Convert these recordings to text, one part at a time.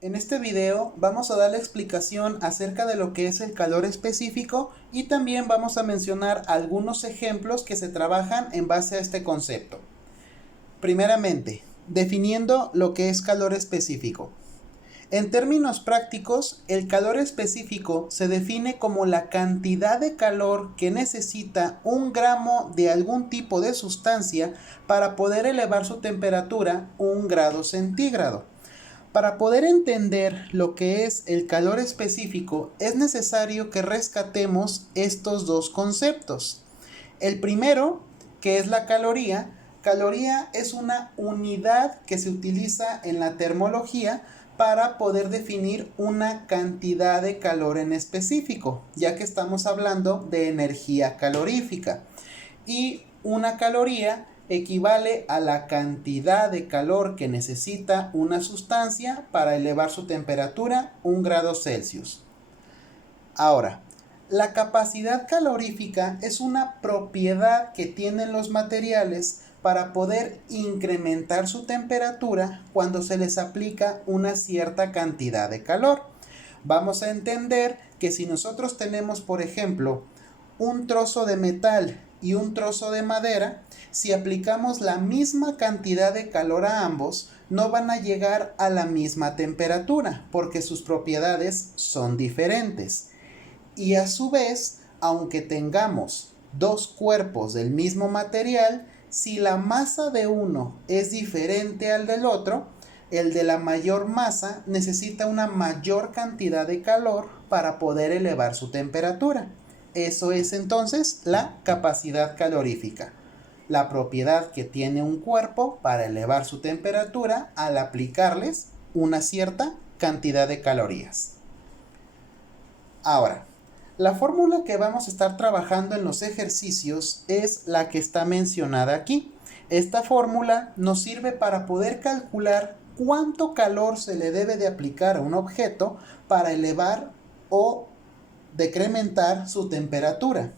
En este video vamos a dar la explicación acerca de lo que es el calor específico y también vamos a mencionar algunos ejemplos que se trabajan en base a este concepto. Primeramente, definiendo lo que es calor específico. En términos prácticos, el calor específico se define como la cantidad de calor que necesita un gramo de algún tipo de sustancia para poder elevar su temperatura 1 grado centígrado. Para poder entender lo que es el calor específico, es necesario que rescatemos estos dos conceptos. El primero, que es la caloría. Caloría es una unidad que se utiliza en la termología para poder definir una cantidad de calor en específico, ya que estamos hablando de energía calorífica. Y una caloría equivale a la cantidad de calor que necesita una sustancia para elevar su temperatura 1 grado Celsius. Ahora, la capacidad calorífica es una propiedad que tienen los materiales para poder incrementar su temperatura cuando se les aplica una cierta cantidad de calor. Vamos a entender que si nosotros tenemos, por ejemplo, un trozo de metal y un trozo de madera, si aplicamos la misma cantidad de calor a ambos, no van a llegar a la misma temperatura porque sus propiedades son diferentes. Y a su vez, aunque tengamos dos cuerpos del mismo material, si la masa de uno es diferente al del otro, el de la mayor masa necesita una mayor cantidad de calor para poder elevar su temperatura. Eso es entonces la capacidad calorífica, la propiedad que tiene un cuerpo para elevar su temperatura al aplicarles una cierta cantidad de calorías. Ahora, la fórmula que vamos a estar trabajando en los ejercicios es la que está mencionada aquí. Esta fórmula nos sirve para poder calcular cuánto calor se le debe de aplicar a un objeto para elevar o decrementar su temperatura.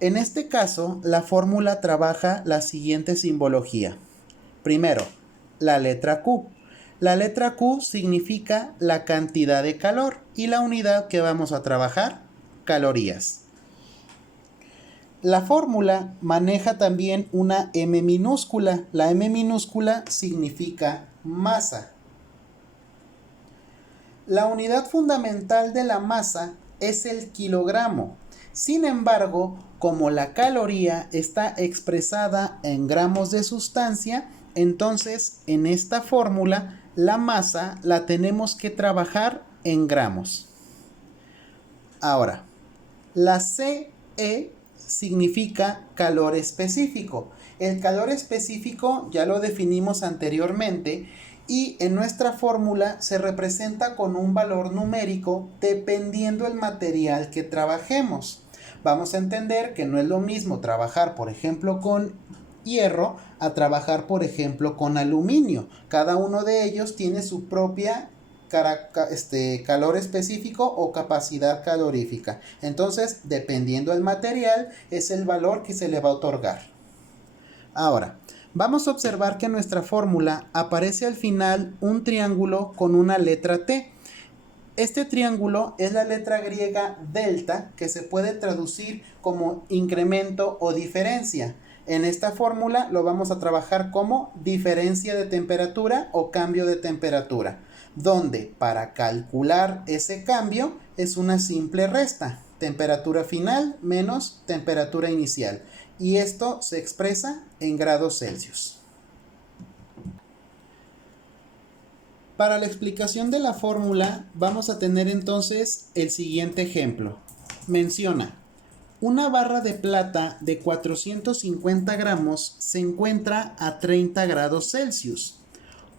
En este caso, la fórmula trabaja la siguiente simbología. Primero, la letra Q. La letra Q significa la cantidad de calor y la unidad que vamos a trabajar, calorías. La fórmula maneja también una M minúscula. La M minúscula significa masa. La unidad fundamental de la masa es el kilogramo. Sin embargo, como la caloría está expresada en gramos de sustancia, entonces en esta fórmula la masa la tenemos que trabajar en gramos. Ahora, la CE significa calor específico. El calor específico ya lo definimos anteriormente y en nuestra fórmula se representa con un valor numérico dependiendo el material que trabajemos. Vamos a entender que no es lo mismo trabajar, por ejemplo, con hierro a trabajar, por ejemplo, con aluminio. Cada uno de ellos tiene su propia calor específico o capacidad calorífica. Entonces, dependiendo del material, es el valor que se le va a otorgar. Ahora, vamos a observar que en nuestra fórmula aparece al final un triángulo con una letra T. Este triángulo es la letra griega delta, que se puede traducir como incremento o diferencia. En esta fórmula lo vamos a trabajar como diferencia de temperatura o cambio de temperatura, donde para calcular ese cambio es una simple resta, temperatura final menos temperatura inicial, y esto se expresa en grados Celsius. Para la explicación de la fórmula vamos a tener entonces el siguiente ejemplo. Menciona: una barra de plata de 450 gramos se encuentra a 30 grados Celsius.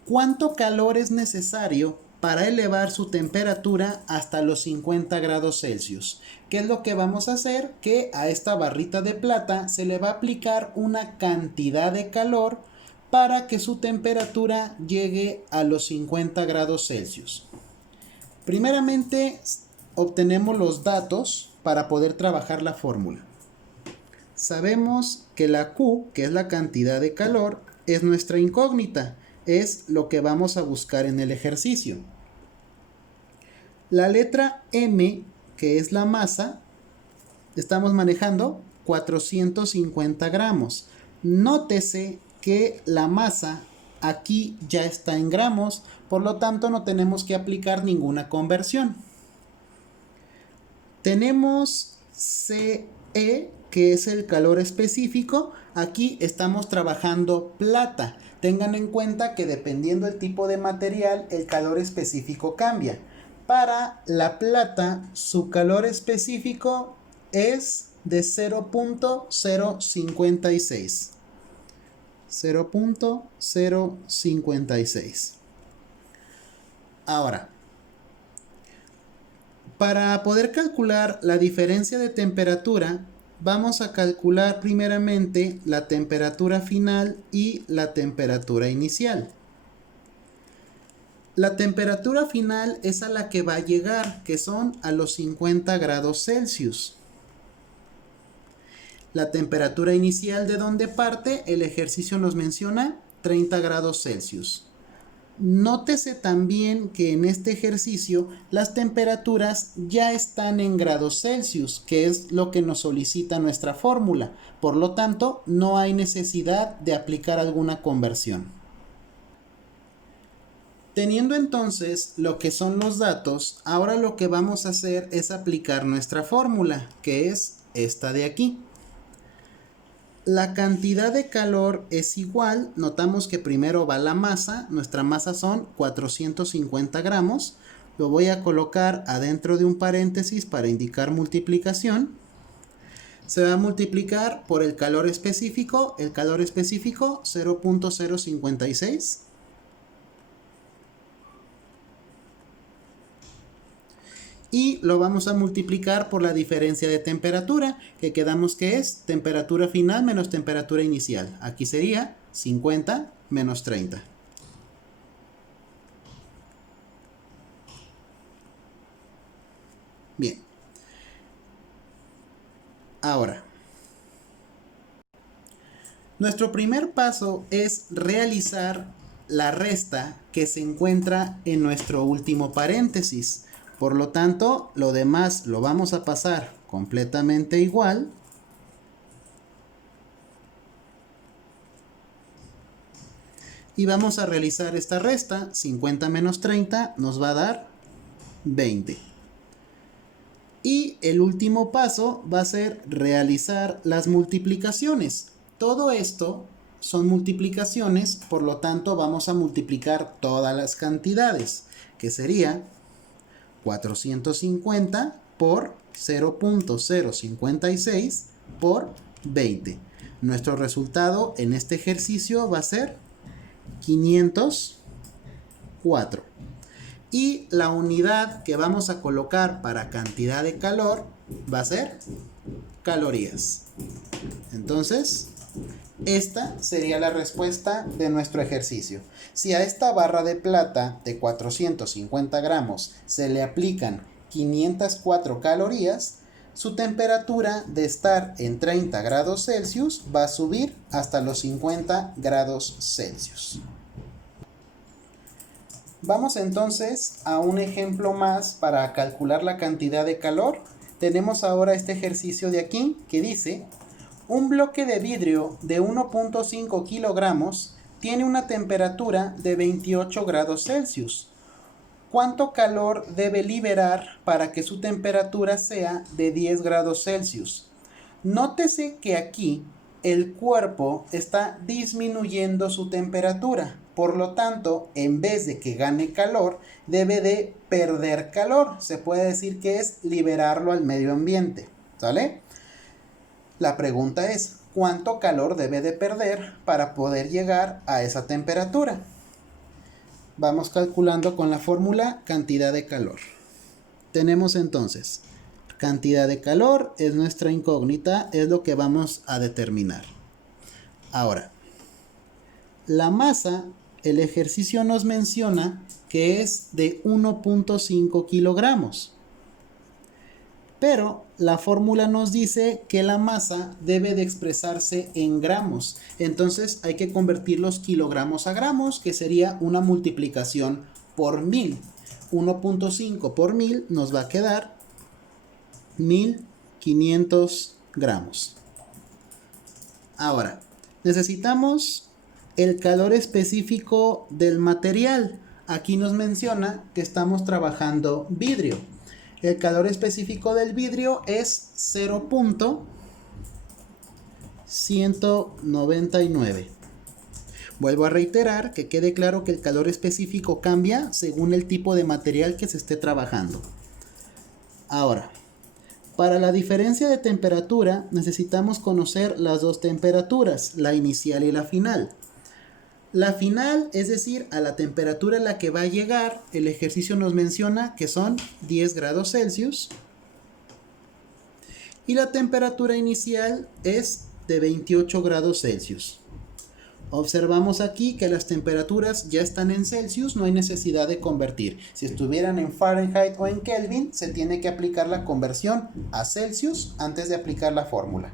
¿Cuánto calor es necesario para elevar su temperatura hasta los 50 grados Celsius? ¿Qué es lo que vamos a hacer? Que a esta barrita de plata se le va a aplicar una cantidad de calor para que su temperatura llegue a los 50 grados Celsius. Primeramente, obtenemos los datos para poder trabajar la fórmula. Sabemos que la Q, que es la cantidad de calor, es nuestra incógnita, es lo que vamos a buscar en el ejercicio. La letra M, que es la masa, estamos manejando 450 gramos. Nótese que la masa aquí ya está en gramos, por lo tanto no tenemos que aplicar ninguna conversión. Tenemos CE, que es el calor específico. Aquí estamos trabajando plata. Tengan en cuenta que dependiendo del tipo de material, el calor específico cambia. Para la plata, su calor específico es de 0.056. 0.056. Ahora, para poder calcular la diferencia de temperatura, vamos a calcular primeramente la temperatura final y la temperatura inicial. La temperatura final es a la que va a llegar, que son a los 50 grados Celsius. La temperatura inicial de donde parte, el ejercicio nos menciona 30 grados Celsius. Nótese también que en este ejercicio las temperaturas ya están en grados Celsius, que es lo que nos solicita nuestra fórmula. Por lo tanto, no hay necesidad de aplicar alguna conversión. Teniendo entonces lo que son los datos, ahora lo que vamos a hacer es aplicar nuestra fórmula, que es esta de aquí. La cantidad de calor es igual, notamos que primero va la masa, nuestra masa son 450 gramos, lo voy a colocar adentro de un paréntesis para indicar multiplicación. Se va a multiplicar por el calor específico 0.056. Y lo vamos a multiplicar por la diferencia de temperatura, que quedamos que es temperatura final menos temperatura inicial. Aquí sería 50 menos 30. Bien. Ahora, nuestro primer paso es realizar la resta que se encuentra en nuestro último paréntesis. Por lo tanto, lo demás lo vamos a pasar completamente igual. Y vamos a realizar esta resta. 50 menos 30 nos va a dar 20. Y el último paso va a ser realizar las multiplicaciones. Todo esto son multiplicaciones, por lo tanto vamos a multiplicar todas las cantidades, que sería 450 por 0.056 por 20. Nuestro resultado en este ejercicio va a ser 504. Y la unidad que vamos a colocar para cantidad de calor va a ser calorías. Entonces, esta sería la respuesta de nuestro ejercicio. Si a esta barra de plata de 450 gramos se le aplican 504 calorías, su temperatura de estar en 30 grados Celsius va a subir hasta los 50 grados Celsius. Vamos entonces a un ejemplo más para calcular la cantidad de calor. Tenemos ahora este ejercicio de aquí que dice: un bloque de vidrio de 1.5 kilogramos tiene una temperatura de 28 grados Celsius. ¿Cuánto calor debe liberar para que su temperatura sea de 10 grados Celsius? Nótese que aquí el cuerpo está disminuyendo su temperatura. Por lo tanto, en vez de que gane calor, debe de perder calor. Se puede decir que es liberarlo al medio ambiente. ¿Sale? La pregunta es, ¿cuánto calor debe de perder para poder llegar a esa temperatura? Vamos calculando con la fórmula cantidad de calor. Tenemos entonces, cantidad de calor es nuestra incógnita, es lo que vamos a determinar. Ahora, la masa, el ejercicio nos menciona que es de 1.5 kilogramos. Pero la fórmula nos dice que la masa debe de expresarse en gramos. Entonces hay que convertir los kilogramos a gramos, que sería una multiplicación por 1000. 1.5 por 1000 nos va a quedar 1500 gramos. Ahora, necesitamos el calor específico del material. Aquí nos menciona que estamos trabajando vidrio. El calor específico del vidrio es 0.199. Vuelvo a reiterar que quede claro que el calor específico cambia según el tipo de material que se esté trabajando. Ahora, para la diferencia de temperatura necesitamos conocer las dos temperaturas, la inicial y la final. La final, es decir, a la temperatura a la que va a llegar, el ejercicio nos menciona que son 10 grados Celsius. Y la temperatura inicial es de 28 grados Celsius. Observamos aquí que las temperaturas ya están en Celsius, no hay necesidad de convertir. Si estuvieran en Fahrenheit o en Kelvin, se tiene que aplicar la conversión a Celsius antes de aplicar la fórmula.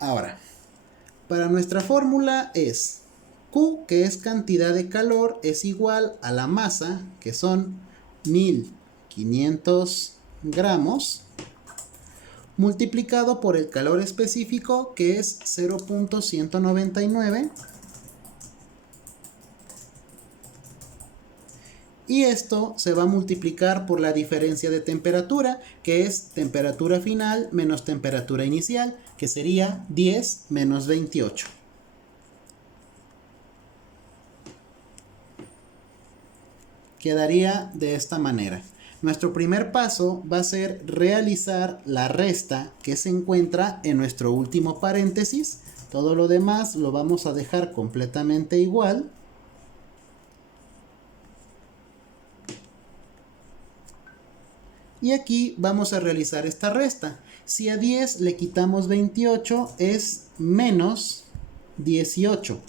Ahora, para nuestra fórmula es Q, que es cantidad de calor, es igual a la masa, que son 1500 gramos, multiplicado por el calor específico, que es 0.199, y esto se va a multiplicar por la diferencia de temperatura, que es temperatura final menos temperatura inicial, que sería 10 menos 28. Quedaría de esta manera. Nuestro primer paso va a ser realizar la resta que se encuentra en nuestro último paréntesis. Todo lo demás lo vamos a dejar completamente igual. Y aquí vamos a realizar esta resta. Si a 10 le quitamos 28 es menos 18.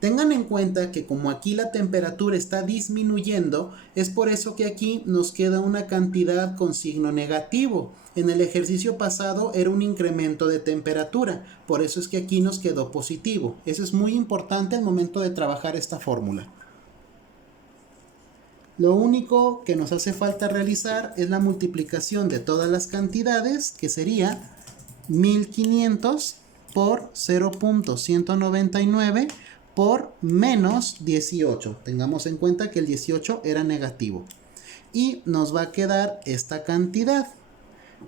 Tengan en cuenta que como aquí la temperatura está disminuyendo, es por eso que aquí nos queda una cantidad con signo negativo. En el ejercicio pasado era un incremento de temperatura, por eso es que aquí nos quedó positivo. Eso es muy importante al momento de trabajar esta fórmula. Lo único que nos hace falta realizar es la multiplicación de todas las cantidades, que sería 1500 por 0.199 por menos 18. Tengamos en cuenta que el 18 era negativo. Y nos va a quedar esta cantidad,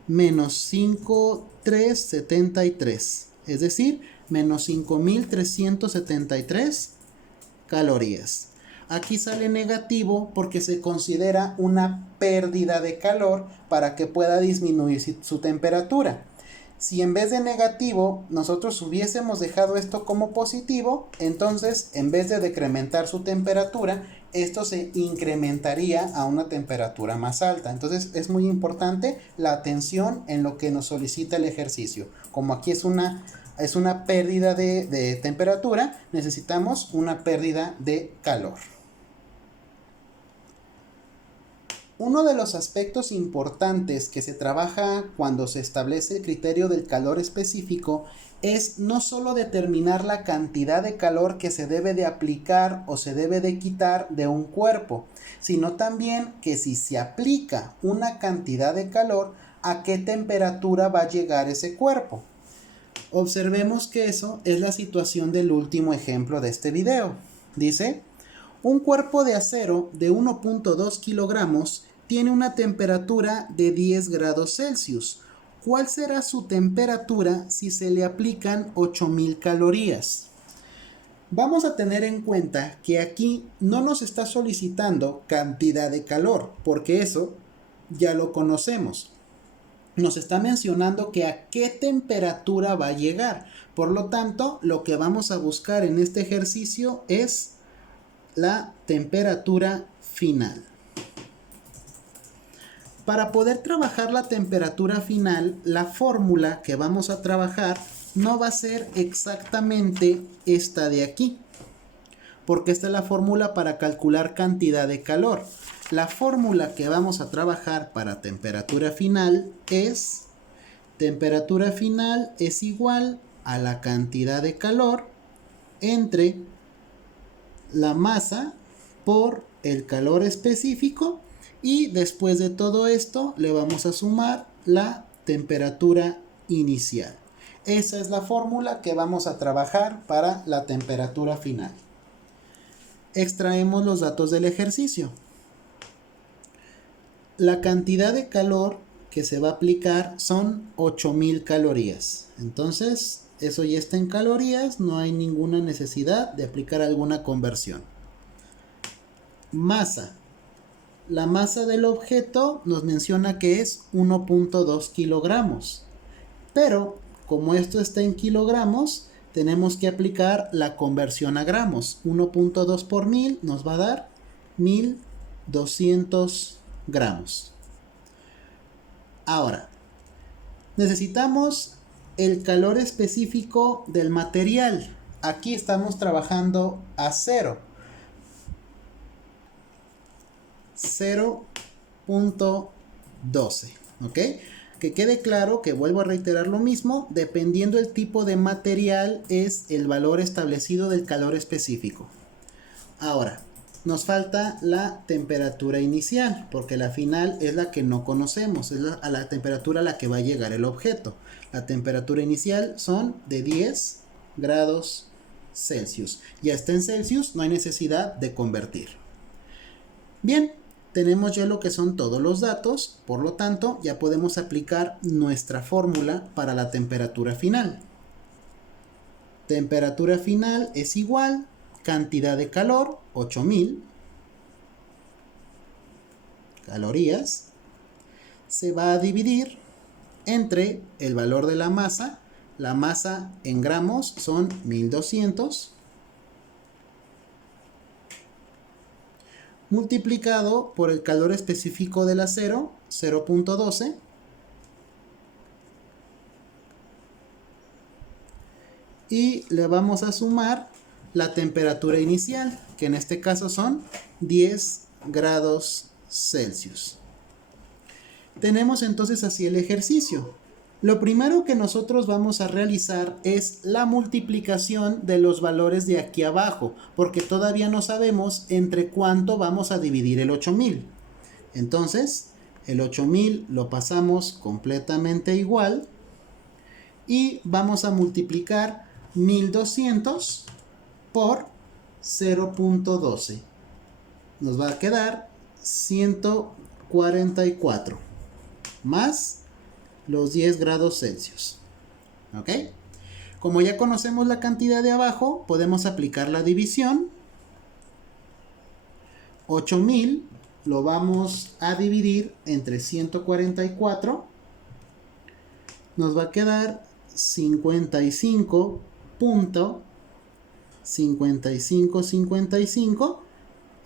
menos 5373. Es decir, menos 5373 calorías. Aquí sale negativo porque se considera una pérdida de calor para que pueda disminuir su temperatura. Si en vez de negativo nosotros hubiésemos dejado esto como positivo, entonces en vez de decrementar su temperatura, esto se incrementaría a una temperatura más alta. Entonces es muy importante la atención en lo que nos solicita el ejercicio. Como aquí es una pérdida de temperatura, necesitamos una pérdida de calor. Uno de los aspectos importantes que se trabaja cuando se establece el criterio del calor específico es no solo determinar la cantidad de calor que se debe de aplicar o se debe de quitar de un cuerpo, sino también que si se aplica una cantidad de calor, ¿a qué temperatura va a llegar ese cuerpo? Observemos que eso es la situación del último ejemplo de este video. Dice: un cuerpo de acero de 1.2 kilogramos tiene una temperatura de 10 grados Celsius. ¿Cuál será su temperatura si se le aplican 8000 calorías? Vamos a tener en cuenta que aquí no nos está solicitando cantidad de calor, porque eso ya lo conocemos. Nos está mencionando que a qué temperatura va a llegar. Por lo tanto, lo que vamos a buscar en este ejercicio es la temperatura final. Para poder trabajar la temperatura final, la fórmula que vamos a trabajar no va a ser exactamente esta de aquí, porque esta es la fórmula para calcular cantidad de calor. La fórmula que vamos a trabajar para temperatura final es: temperatura final es igual a la cantidad de calor entre la masa por el calor específico y después de todo esto le vamos a sumar la temperatura inicial. Esa es la fórmula que vamos a trabajar para la temperatura final. Extraemos los datos del ejercicio. La cantidad de calor que se va a aplicar son 8000 calorías. Entonces, eso ya está en calorías, no hay ninguna necesidad de aplicar alguna conversión. Masa. La masa del objeto nos menciona que es 1.2 kilogramos. Pero, como esto está en kilogramos, tenemos que aplicar la conversión a gramos. 1.2 por 1000 nos va a dar 1200 gramos. Ahora, necesitamos el calor específico del material. Aquí estamos trabajando a 0.12, ¿ok? Que quede claro que vuelvo a reiterar lo mismo, dependiendo del tipo de material es el valor establecido del calor específico. Ahora, nos falta la temperatura inicial, porque la final es la que no conocemos, es a la temperatura a la que va a llegar el objeto. La temperatura inicial son de 10 grados Celsius. Ya está en Celsius, no hay necesidad de convertir. Bien, tenemos ya lo que son todos los datos, por lo tanto, ya podemos aplicar nuestra fórmula para la temperatura final. Temperatura final es igual cantidad de calor, 8000 calorías, se va a dividir entre el valor de la masa en gramos son 1200, multiplicado por el calor específico del acero, 0.12, y le vamos a sumar la temperatura inicial, que en este caso son 10 grados Celsius. Tenemos entonces así el ejercicio. Lo primero que nosotros vamos a realizar es la multiplicación de los valores de aquí abajo, porque todavía no sabemos entre cuánto vamos a dividir el 8000. Entonces, el 8000 lo pasamos completamente igual y vamos a multiplicar 1200 por 0.12. Nos va a quedar 144 más los 10 grados Celsius. ¿Ok? Como ya conocemos la cantidad de abajo, podemos aplicar la división. 8000 lo vamos a dividir entre 144. Nos va a quedar 55.5555.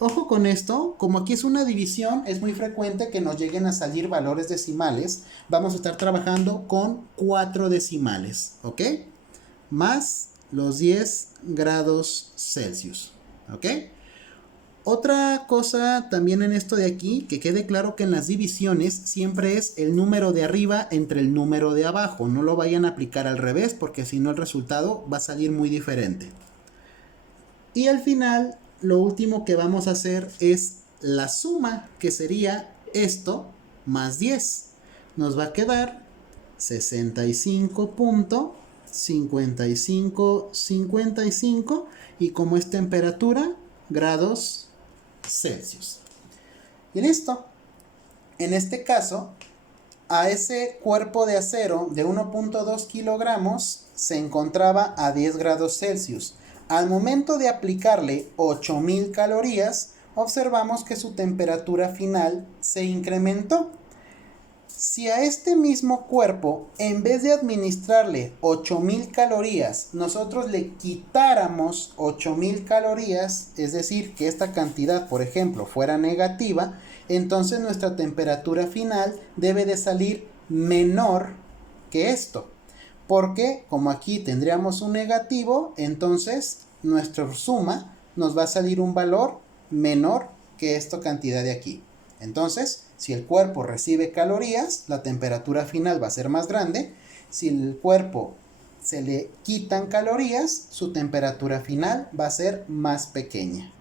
Ojo con esto, como aquí es una división, es muy frecuente que nos lleguen a salir valores decimales. Vamos a estar trabajando con 4 decimales, ¿ok? Más los 10 grados Celsius, ¿ok? Otra cosa también en esto de aquí, que quede claro que en las divisiones siempre es el número de arriba entre el número de abajo. No lo vayan a aplicar al revés, porque si no el resultado va a salir muy diferente. Y al final, lo último que vamos a hacer es la suma, que sería esto más 10. Nos va a quedar 65.5555 y como es temperatura, grados Celsius. Y listo. En este caso, a ese cuerpo de acero de 1.2 kilogramos se encontraba a 10 grados Celsius. Al momento de aplicarle 8000 calorías, observamos que su temperatura final se incrementó. Si a este mismo cuerpo, en vez de administrarle 8000 calorías, nosotros le quitáramos 8000 calorías, es decir, que esta cantidad, por ejemplo, fuera negativa, entonces nuestra temperatura final debe de salir menor que esto. Porque como aquí tendríamos un negativo, entonces nuestra suma nos va a salir un valor menor que esta cantidad de aquí. Entonces, si el cuerpo recibe calorías, la temperatura final va a ser más grande. Si el cuerpo se le quitan calorías, su temperatura final va a ser más pequeña.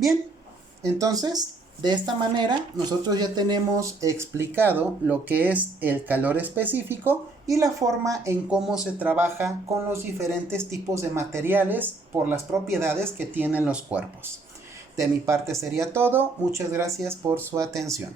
Bien, entonces, de esta manera nosotros ya tenemos explicado lo que es el calor específico y la forma en cómo se trabaja con los diferentes tipos de materiales por las propiedades que tienen los cuerpos. De mi parte sería todo. Muchas gracias por su atención.